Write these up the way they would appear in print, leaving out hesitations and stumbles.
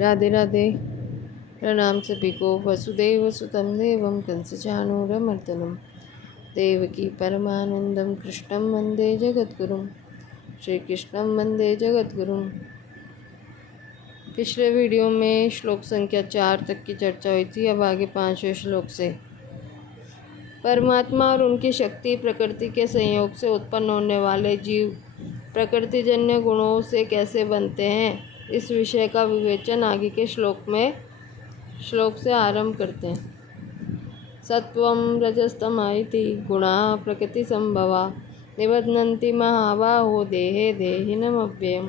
राधे राधे। प्रणाम सभी को। वसुदेव सुतं देवं कंसचाणूरमर्दनं देवकी परमानंदं कृष्णं वंदे जगद्गुरुं। श्री कृष्णं वंदे जगद्गुरुं। पिछले वीडियो में श्लोक संख्या 4 तक की चर्चा हुई थी। अब आगे 5वें श्लोक से परमात्मा और उनकी शक्ति प्रकृति के संयोग से उत्पन्न होने वाले जीव प्रकृतिजन्य गुणों से कैसे बनते हैं, इस विषय का विवेचन आगे के श्लोक से आरंभ करते हैं। सत्वं रजस्तम इति गुणा प्रकृति संभवा निबध्नन्ति महाबाहो देहे देहिनमव्ययम्।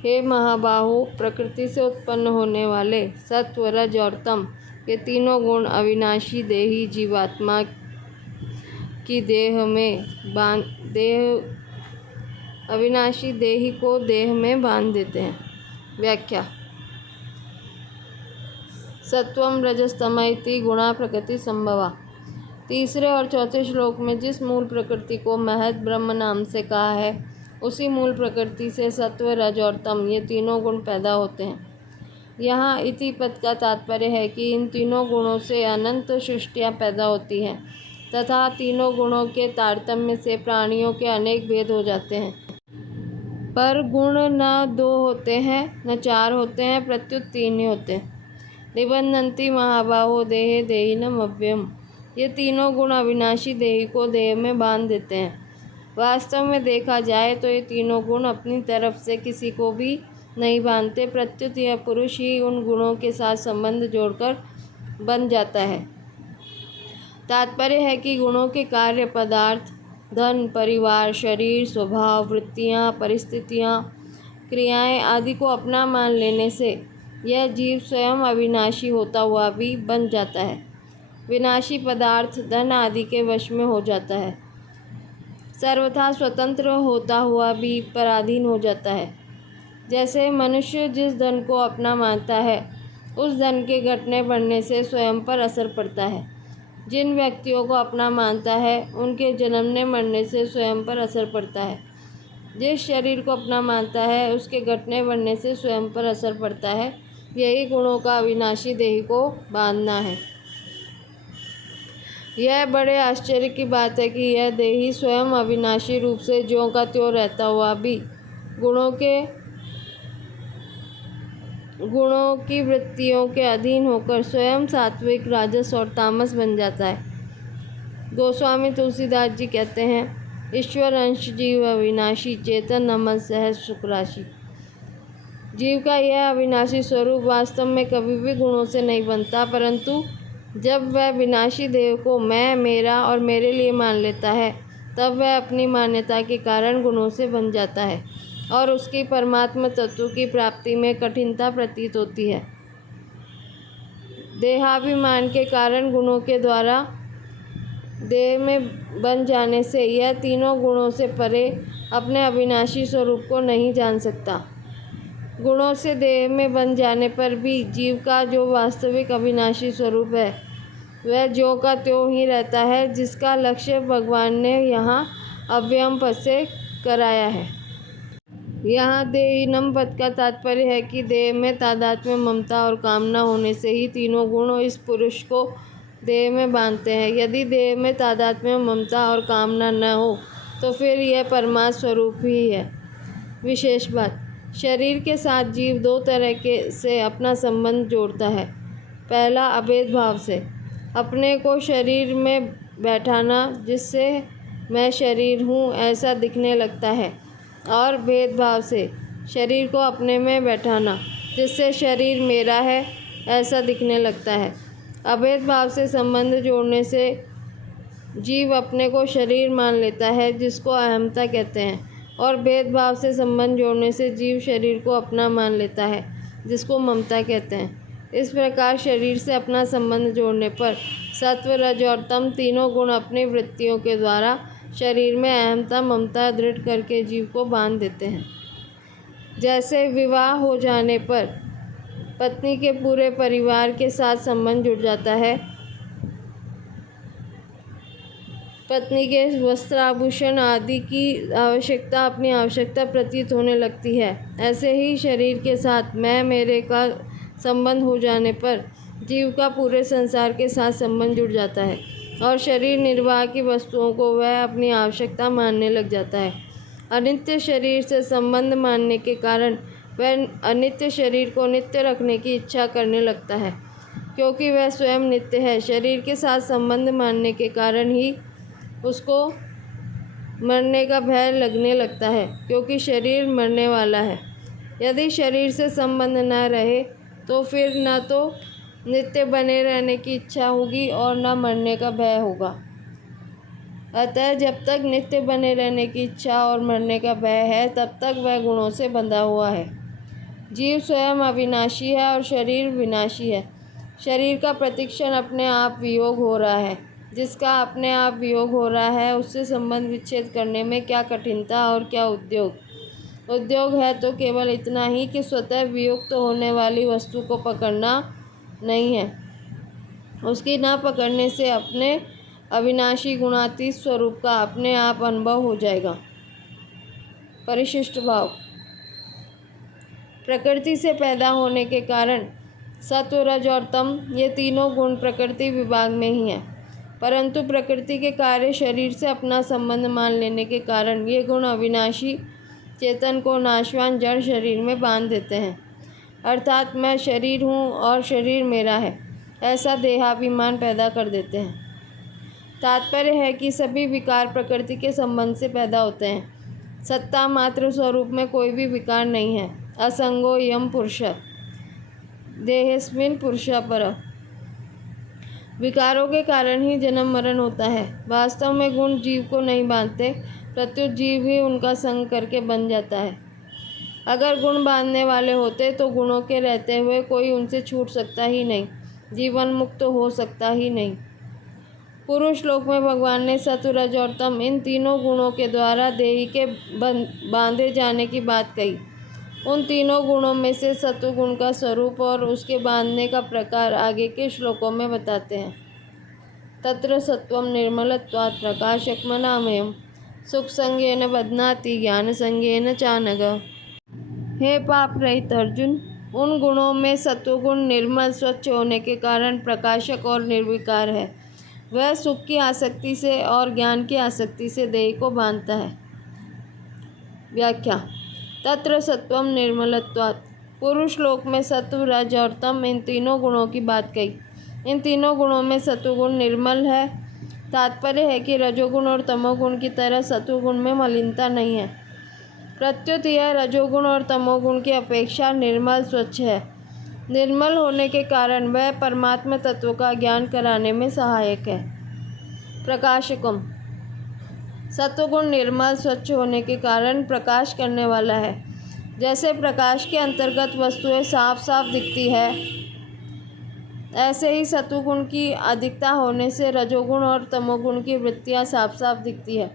हे महाबाहो, प्रकृति से उत्पन्न होने वाले सत्व रज और तम ये तीनों गुण अविनाशी देही जीवात्मा की अविनाशी देही को देह में बांध देते हैं। व्याख्या। सत्वम रजस्तम इति गुणा प्रकृति संभवा। तीसरे और चौथे श्लोक में जिस मूल प्रकृति को महत ब्रह्म नाम से कहा है, उसी मूल प्रकृति से सत्व रज और तम ये तीनों गुण पैदा होते हैं। यहाँ इति पद का तात्पर्य है कि इन तीनों गुणों से अनंत सृष्टियाँ पैदा होती हैं तथा तीनों गुणों के तारतम्य से प्राणियों के अनेक भेद हो जाते हैं। पर गुण न 2 होते हैं, न 4 होते हैं, प्रत्युत 3 ही होते हैं। निबध्नन्ति महाबाहो देहे देहिनमव्ययम्। ये तीनों गुण अविनाशी देही को देह में बांध देते हैं। वास्तव में देखा जाए तो ये तीनों गुण अपनी तरफ से किसी को भी नहीं बांधते, प्रत्युत यह पुरुष ही उन गुणों के साथ संबंध जोड़कर बन जाता है। तात्पर्य है कि गुणों के कार्य, पदार्थ, धन, परिवार, शरीर, स्वभाव, वृत्तियाँ, परिस्थितियाँ, क्रियाएं आदि को अपना मान लेने से यह जीव स्वयं अविनाशी होता हुआ भी बन जाता है। विनाशी पदार्थ, धन आदि के वश में हो जाता है। सर्वथा स्वतंत्र होता हुआ भी पराधीन हो जाता है। जैसे मनुष्य जिस धन को अपना मानता है, उस धन के घटने बढ़ने से स्वयं पर असर पड़ता है। जिन व्यक्तियों को अपना मानता है, उनके जन्मने मरने से स्वयं पर असर पड़ता है। जिस शरीर को अपना मानता है, उसके घटने बढ़ने से स्वयं पर असर पड़ता है। यही गुणों का अविनाशी देही को बांधना है। यह बड़े आश्चर्य की बात है कि यह देही स्वयं अविनाशी रूप से ज्यों का त्यों रहता हुआ भी गुणों की वृत्तियों के अधीन होकर स्वयं सात्विक, राजस और तामस बन जाता है। गोस्वामी तुलसीदास जी कहते हैं, ईश्वर अंश जीव अविनाशी चेतन नमन सहज सुखराशि। जीव का यह अविनाशी स्वरूप वास्तव में कभी भी गुणों से नहीं बनता, परंतु जब वह विनाशी देव को मैं, मेरा और मेरे लिए मान लेता है, तब वह अपनी मान्यता के कारण गुणों से बन जाता है और उसकी परमात्मा तत्व की प्राप्ति में कठिनता प्रतीत होती है। देहाभिमान के कारण गुणों के द्वारा देह में बन जाने से यह तीनों गुणों से परे अपने अविनाशी स्वरूप को नहीं जान सकता। गुणों से देह में बन जाने पर भी जीव का जो वास्तविक अविनाशी स्वरूप है, वह ज्यों का त्यों ही रहता है, जिसका लक्ष्य भगवान ने यहाँ अव्ययम पद से कराया है। यहाँ देहिनम पद का तात्पर्य है कि देह में तादात्म्य, ममता और कामना होने से ही तीनों गुण इस पुरुष को देह में बांधते हैं। यदि देह में तादात्म्य, ममता और कामना न हो तो फिर यह परमात्म स्वरूप ही है। विशेष बात, शरीर के साथ जीव 2 तरह से अपना संबंध जोड़ता है। पहला, अभेद भाव से अपने को शरीर में बैठाना, जिससे मैं शरीर हूँ ऐसा दिखने लगता है, और भेदभाव से शरीर को अपने में बैठाना, जिससे शरीर मेरा है ऐसा दिखने लगता है। अभेद भाव से संबंध जोड़ने से जीव अपने को शरीर मान लेता है, जिसको अहमता कहते हैं, और भेदभाव से संबंध जोड़ने से जीव शरीर को अपना मान लेता है, जिसको ममता कहते हैं। इस प्रकार शरीर से अपना संबंध जोड़ने पर सत्व, रज और तम तीनों गुण अपनी वृत्तियों के द्वारा शरीर में अहमता, ममता दृढ़ करके जीव को बांध देते हैं। जैसे विवाह हो जाने पर पत्नी के पूरे परिवार के साथ संबंध जुड़ जाता है, पत्नी के वस्त्र आभूषण आदि की आवश्यकता अपनी आवश्यकता प्रतीत होने लगती है। ऐसे ही शरीर के साथ मैं मेरे का संबंध हो जाने पर जीव का पूरे संसार के साथ संबंध जुड़ जाता है और शरीर निर्वाह की वस्तुओं को वह अपनी आवश्यकता मानने लग जाता है। अनित्य शरीर से संबंध मानने के कारण वह अनित्य शरीर को नित्य रखने की इच्छा करने लगता है, क्योंकि वह स्वयं नित्य है। शरीर के साथ संबंध मानने के कारण ही उसको मरने का भय लगने लगता है, क्योंकि शरीर मरने वाला है। यदि शरीर से संबंध न रहे तो फिर न तो नित्य बने रहने की इच्छा होगी और न मरने का भय होगा। अतः जब तक नित्य बने रहने की इच्छा और मरने का भय है, तब तक वह गुणों से बंधा हुआ है। जीव स्वयं अविनाशी है और शरीर विनाशी है। शरीर का प्रतिक्षण अपने आप वियोग हो रहा है। जिसका अपने आप वियोग हो रहा है, उससे संबंध विच्छेद करने में क्या कठिनता और क्या उद्योग। उद्योग है तो केवल इतना ही कि स्वतः वियुक्त होने वाली वस्तु को पकड़ना नहीं है, उसकी न पकड़ने से अपने अविनाशी गुणातीत स्वरूप का अपने आप अनुभव हो जाएगा। परिशिष्ट भाव। प्रकृति से पैदा होने के कारण सत्व, रज और तम ये तीनों गुण प्रकृति विभाग में ही हैं, परंतु प्रकृति के कार्य शरीर से अपना संबंध मान लेने के कारण ये गुण अविनाशी चेतन को नाशवान जड़ शरीर में बांध देते हैं। अर्थात मैं शरीर हूँ और शरीर मेरा है, ऐसा देहाभिमान पैदा कर देते हैं। तात्पर्य है कि सभी विकार प्रकृति के संबंध से पैदा होते हैं। सत्ता मात्र स्वरूप में कोई भी विकार नहीं है। असंगो यम पुरुष देहेस्मिन् पुरुषः परः। विकारों के कारण ही जन्म मरण होता है। वास्तव में गुण जीव को नहीं बांधते, प्रत्युत जीव ही उनका संग करके बन जाता है। अगर गुण बांधने वाले होते तो गुणों के रहते हुए कोई उनसे छूट सकता ही नहीं, जीवन मुक्त हो सकता ही नहीं। पूर्व श्लोक में भगवान ने सत्व, रज और तम इन तीनों गुणों के द्वारा देही के बांधे जाने की बात कही। उन तीनों गुणों में से सत्व गुण का स्वरूप और उसके बांधने का प्रकार आगे के श्लोकों में बताते हैं। तत्र सत्वं निर्मलत्वात् प्रकाशकमनामयम् सुख संगेन बध्नाति ज्ञान संगेन चानघ। हे पाप रहित अर्जुन, उन गुणों में सत्वगुण निर्मल स्वच्छ होने के कारण प्रकाशक और निर्विकार है। वह सुख की आसक्ति से और ज्ञान की आसक्ति से देह को बांधता है। व्याख्या। तत्र सत्वम निर्मलत्वात्। पूर्व श्लोक में सत्व, रज और तम इन तीनों गुणों की बात कही। इन तीनों गुणों में सत्वगुण निर्मल है। तात्पर्य है कि रजोगुण और तमोगुण की तरह सत्वगुण में मलिनता नहीं है। प्रत्युत यह रजोगुण और तमोगुण की अपेक्षा निर्मल स्वच्छ है। निर्मल होने के कारण वह परमात्म तत्व का ज्ञान कराने में सहायक है। प्रकाशकम। सत्वगुण निर्मल स्वच्छ होने के कारण प्रकाश करने वाला है। जैसे प्रकाश के अंतर्गत वस्तुएं साफ साफ दिखती है, ऐसे ही सत्वगुण की अधिकता होने से रजोगुण और तमोगुण की वृत्तियां साफ साफ दिखती है।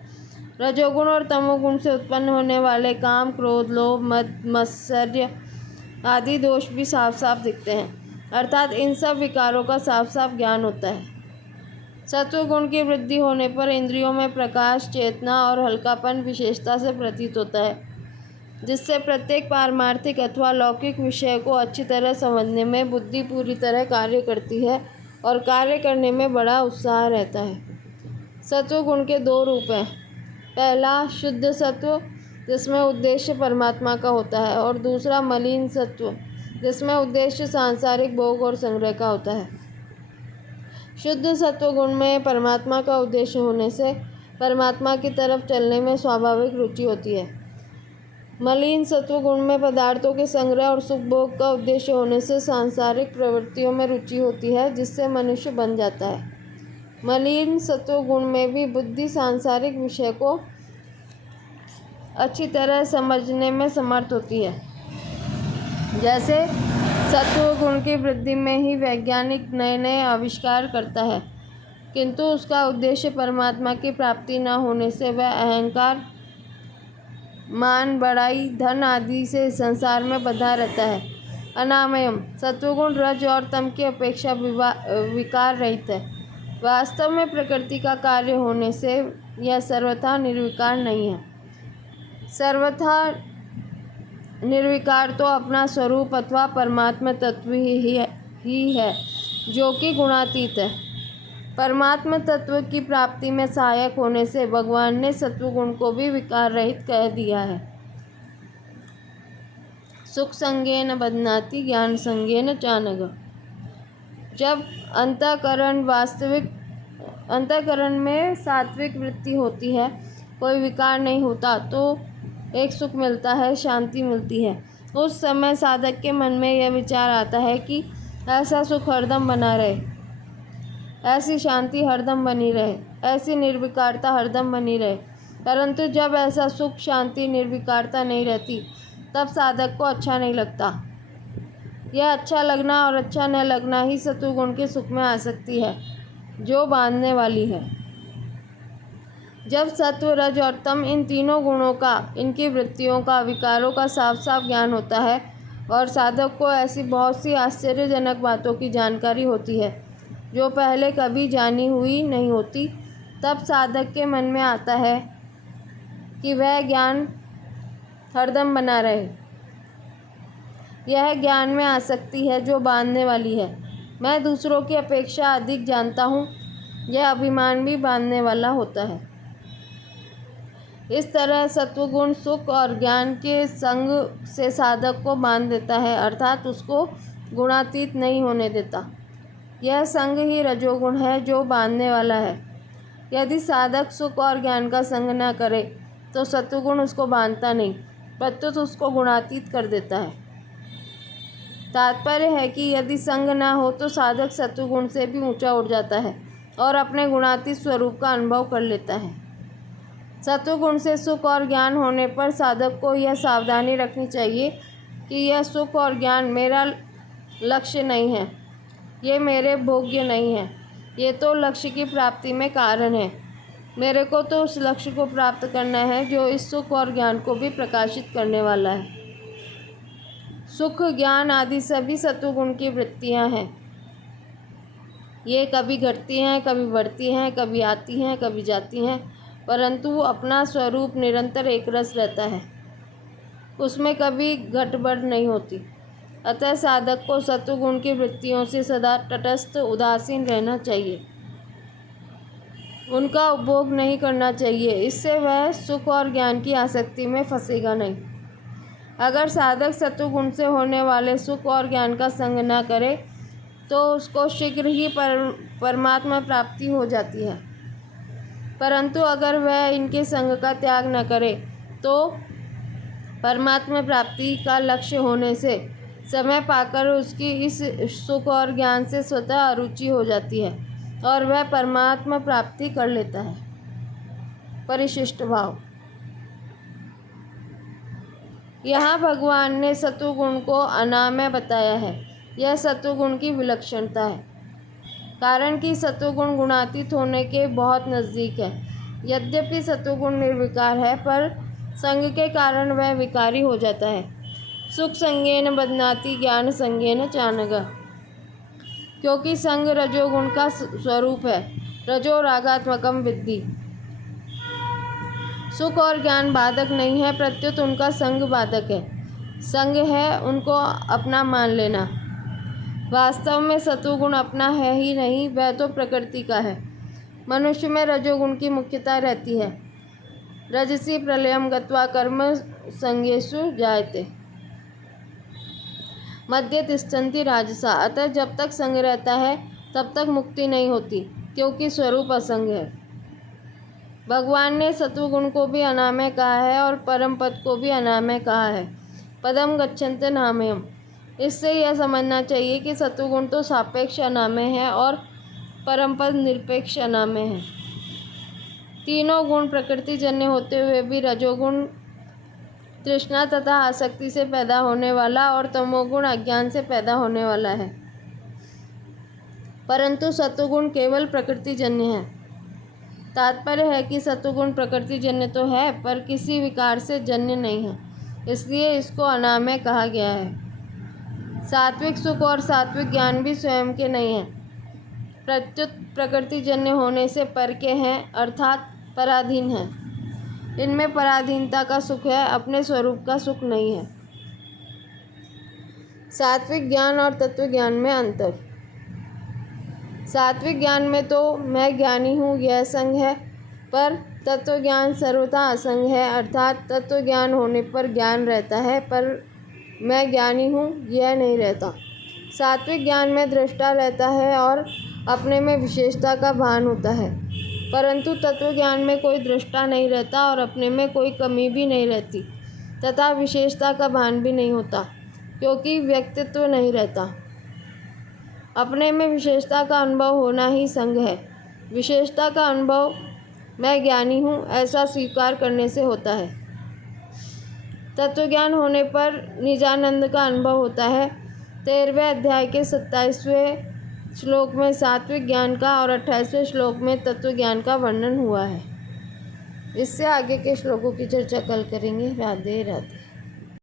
रजोगुण और तमोगुण से उत्पन्न होने वाले काम, क्रोध, लोभ, मद, मत्सर्य आदि दोष भी साफ साफ दिखते हैं। अर्थात इन सब विकारों का साफ साफ ज्ञान होता है। सत्वगुण की वृद्धि होने पर इंद्रियों में प्रकाश, चेतना और हल्कापन विशेषता से प्रतीत होता है, जिससे प्रत्येक पारमार्थिक अथवा लौकिक विषय को अच्छी तरह समझने में बुद्धि पूरी तरह कार्य करती है और कार्य करने में बड़ा उत्साह रहता है। सत्वगुण के दो रूप हैं। पहला शुद्ध सत्व, जिसमें उद्देश्य परमात्मा का होता है, और दूसरा मलिन सत्व, जिसमें उद्देश्य सांसारिक भोग और संग्रह का होता है। शुद्ध सत्वगुण में परमात्मा का उद्देश्य होने से परमात्मा की तरफ चलने में स्वाभाविक रुचि होती है। मलिन सत्वगुण में पदार्थों के संग्रह और सुख भोग का उद्देश्य होने से सांसारिक प्रवृत्तियों में रुचि होती है, जिससे मनुष्य बन जाता है। मलिन सत्वगुण में भी बुद्धि सांसारिक विषय को अच्छी तरह समझने में समर्थ होती है। जैसे सत्वगुण की वृद्धि में ही वैज्ञानिक नए नए आविष्कार करता है, किंतु उसका उद्देश्य परमात्मा की प्राप्ति न होने से वह अहंकार, मान, बड़ाई, धन आदि से संसार में बंधा रहता है। अनामयम। सत्वगुण रज और तम की अपेक्षा विकार रहित है। वास्तव में प्रकृति का कार्य होने से यह सर्वथा निर्विकार नहीं है। सर्वथा निर्विकार तो अपना स्वरूप अथवा परमात्मा तत्व ही है जो कि गुणातीत है। परमात्मा तत्व की प्राप्ति में सहायक होने से भगवान ने सत्वगुण को भी विकार रहित कह दिया है। सुख संगेन बध्नाति ज्ञान संगेन चानघ। जब अंतःकरण में सात्विक वृत्ति होती है, कोई विकार नहीं होता, तो एक सुख मिलता है, शांति मिलती है। उस समय साधक के मन में यह विचार आता है कि ऐसा सुख हरदम बना रहे, ऐसी शांति हरदम बनी रहे, ऐसी निर्विकारता हरदम बनी रहे। परंतु जब ऐसा सुख, शांति, निर्विकारता नहीं रहती, तब साधक को अच्छा नहीं लगता। यह अच्छा लगना और अच्छा न लगना ही सत्वगुण के सुख में आसक्ति है, जो बांधने वाली है। जब सत्व, रज और तम, इन तीनों गुणों का, इनकी वृत्तियों का, विकारों का साफ साफ ज्ञान होता है और साधक को ऐसी बहुत सी आश्चर्यजनक बातों की जानकारी होती है जो पहले कभी जानी हुई नहीं होती, तब साधक के मन में आता है कि वह ज्ञान हरदम बना रहे। यह ज्ञान में आसक्ति है जो बांधने वाली है। मैं दूसरों की अपेक्षा अधिक जानता हूँ, यह अभिमान भी बांधने वाला होता है। इस तरह सत्वगुण सुख और ज्ञान के संग से साधक को बांध देता है, अर्थात उसको गुणातीत नहीं होने देता। यह संग ही रजोगुण है जो बांधने वाला है। यदि साधक सुख और ज्ञान का संग न करे तो सत्वगुण उसको बांधता नहीं, प्रत्युत उसको गुणातीत कर देता है। तात्पर्य है कि यदि संग न हो तो साधक सत्वगुण से भी ऊंचा उठ जाता है और अपने गुणातीत स्वरूप का अनुभव कर लेता है। सत्वगुण से सुख और ज्ञान होने पर साधक को यह सावधानी रखनी चाहिए कि यह सुख और ज्ञान मेरा लक्ष्य नहीं है, ये मेरे भोग्य नहीं है, ये तो लक्ष्य की प्राप्ति में कारण है। मेरे को तो उस लक्ष्य को प्राप्त करना है जो इस सुख और ज्ञान को भी प्रकाशित करने वाला है। सुख, ज्ञान आदि सभी सत्वगुण की वृत्तियां हैं। ये कभी घटती हैं, कभी बढ़ती हैं, कभी आती हैं, कभी जाती हैं, परंतु अपना स्वरूप निरंतर एक रस रहता है, उसमें कभी घटबढ़ नहीं होती। अतः साधक को सत्वगुण की वृत्तियों से सदा तटस्थ, उदासीन रहना चाहिए, उनका उपभोग नहीं करना चाहिए। इससे वह सुख और ज्ञान की आसक्ति में फंसेगा नहीं। अगर साधक सत्वगुण से होने वाले सुख और ज्ञान का संग न करे तो उसको शीघ्र ही परमात्मा प्राप्ति हो जाती है। परंतु अगर वह इनके संग का त्याग न करे तो परमात्मा प्राप्ति का लक्ष्य होने से समय पाकर उसकी इस सुख और ज्ञान से स्वतः अरुचि हो जाती है और वह परमात्मा प्राप्ति कर लेता है। परिशिष्ट भाव। यहाँ भगवान ने सत्वगुण को अनामय बताया है। यह सत्वगुण की विलक्षणता है, कारण कि सत्वगुण गुणातीत होने के बहुत नज़दीक है। यद्यपि सत्वगुण निर्विकार है, पर संग के कारण वह विकारी हो जाता है। सुख संगेन बध्नाति ज्ञान संगेन चानघ। क्योंकि संग रजोगुण का स्वरूप है। रजो रागात्मकम विद्धि। सुख और ज्ञान बाधक नहीं है, प्रत्युत उनका संग बाधक है। संग है उनको अपना मान लेना। वास्तव में सत्वगुण अपना है ही नहीं, वह तो प्रकृति का है। मनुष्य में रजोगुण की मुख्यता रहती है। रजसी प्रलयम गत्वा कर्म संगेषु जायते मध्य तिष्ठन्ति राजसा। अतः जब तक संग रहता है तब तक मुक्ति नहीं होती, क्योंकि स्वरूप असंग है। भगवान ने सत्वगुण को भी अनामय कहा है और परम पद को भी अनामय कहा है। पदम गच्छन्ते नामयम्। इससे यह समझना चाहिए कि सत्वगुण तो सापेक्ष अनामय है और परम पद निरपेक्ष अनामय है। तीनों गुण प्रकृति जन्य होते हुए भी रजोगुण तृष्णा तथा आसक्ति से पैदा होने वाला और तमोगुण अज्ञान से पैदा होने वाला है, परंतु सत्वगुण केवल प्रकृति जन्य है। तात्पर्य है कि सत्वगुण प्रकृति जन्य तो है, पर किसी विकार से जन्य नहीं है, इसलिए इसको अनामय कहा गया है। सात्विक सुख और सात्विक ज्ञान भी स्वयं के नहीं है, प्रत्युत प्रकृतिजन्य होने से पर के हैं, अर्थात पराधीन हैं। इनमें पराधीनता का सुख है, अपने स्वरूप का सुख नहीं है। सात्विक ज्ञान और तत्व ज्ञान में अंतर। सात्विक ज्ञान में तो मैं ज्ञानी हूँ यह संग है, पर तत्व ज्ञान सर्वथा असंग है, अर्थात तत्व ज्ञान होने पर ज्ञान रहता है, पर मैं ज्ञानी हूँ यह नहीं रहता। सात्विक ज्ञान में दृष्टा रहता है और अपने में विशेषता का भान होता है, परंतु तत्व ज्ञान में कोई दृष्टा नहीं रहता और अपने में कोई कमी भी नहीं रहती तथा विशेषता का भान भी नहीं होता, क्योंकि व्यक्तित्व नहीं रहता। अपने में विशेषता का अनुभव होना ही संग है। विशेषता का अनुभव मैं ज्ञानी हूँ ऐसा स्वीकार करने से होता है। तत्वज्ञान होने पर निजानंद का अनुभव होता है। 13वें अध्याय के 27वें श्लोक में सात्विक ज्ञान का और 28वें श्लोक में तत्व ज्ञान का वर्णन हुआ है। इससे आगे के श्लोकों की चर्चा कल करेंगे। राधे राधे।